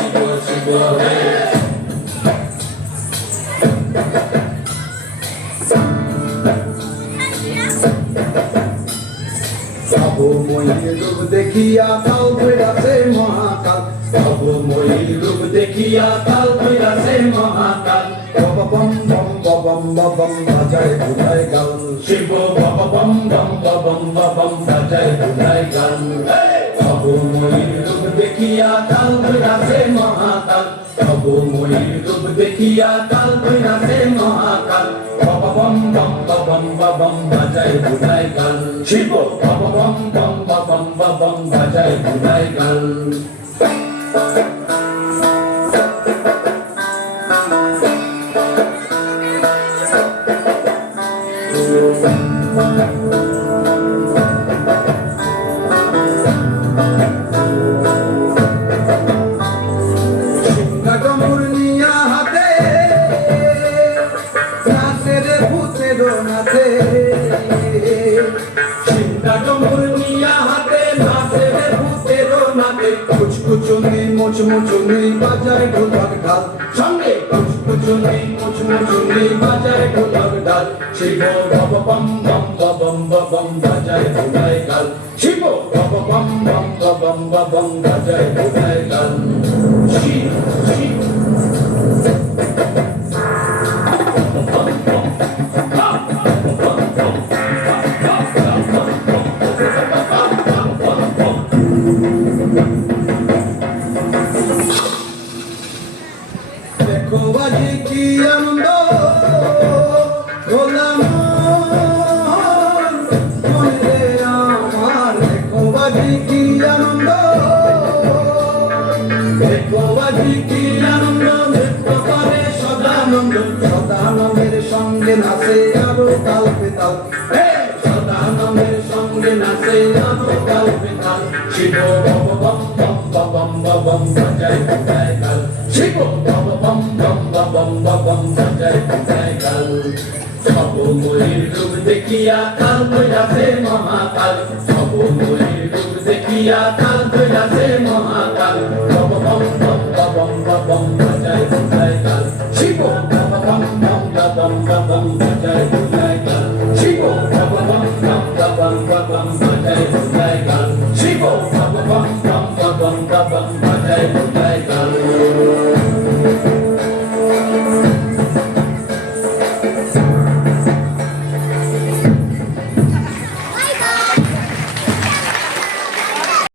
শিব শিব হে প্রভুময়ী রূপ দেখিয়া কাল ধইরাছে মহাকাল, প্রভুময়ী রূপ দেখিয়া কাল ধইরাছে মহাকাল। বম বম বম বম বাজায় বুঝায় গাল, শিব বাবা বম বম বম বম বাজায় বুঝায় গান। প্রভুময়ী রূপ দেখিয়া কাল ধইরাছে মহাকাল, প্রভুময়ী রূপ দেখিয়া কাল ধইরাছে মহাকাল। বাবা বম বম বম বাজায় বুঝায় গান। শিব বাবা বম বম বম বাজায় বুঝায় গান। সিংহাডমরু নিয়া হাতে নাচে রে ভূতের নাচে, সিংহাডমরু নিয়া হাতে নাচে রে ভূতের নাচে। কুচকুচুনি মুচমুচুনি বাজায় ঢোলক ঢাল, সঙ্গে কুচকুচুনি মুচমুচুনি বাজায় ঢোলক ঢাল। শিব বাবা বম বম বাজায় ঢোলায় গাল। শিব বাবা বম বম বাজায় ঢোলায় গাল। শিব শিব দেখো বাজি কি আনন্দ ভোলা মন মনে আমার, দেখো বাজি কি আনন্দ, দেখো বাজি কি আনন্দ, নৃত্য করে সদানন্দ। সদানন্দের সঙ্গে নাচে আরো তাল পেতাল, সদানন্দের সঙ্গে নাচে আরো তাল পেতাল। শিব বাবা বম বম বাজায় বুঝায় গাল। শিব বাবা বম বম বাজায় বুঝায় গাল। প্রভুময়ীর রূপ দেখিয়া কাল ধইরাছে মহাকাল, প্রভুময়ীর রূপ দেখিয়া কাল ধইরাছে মহাকাল। বাবা বম বম বাজায় বুঝায় গাল। শিব বাবা বম বম বাজায় বুঝায় গাল। শিব বাবা বম বম বাজায় বুঝায় গাল। শিব বাবা বম বাজায় বুঝায়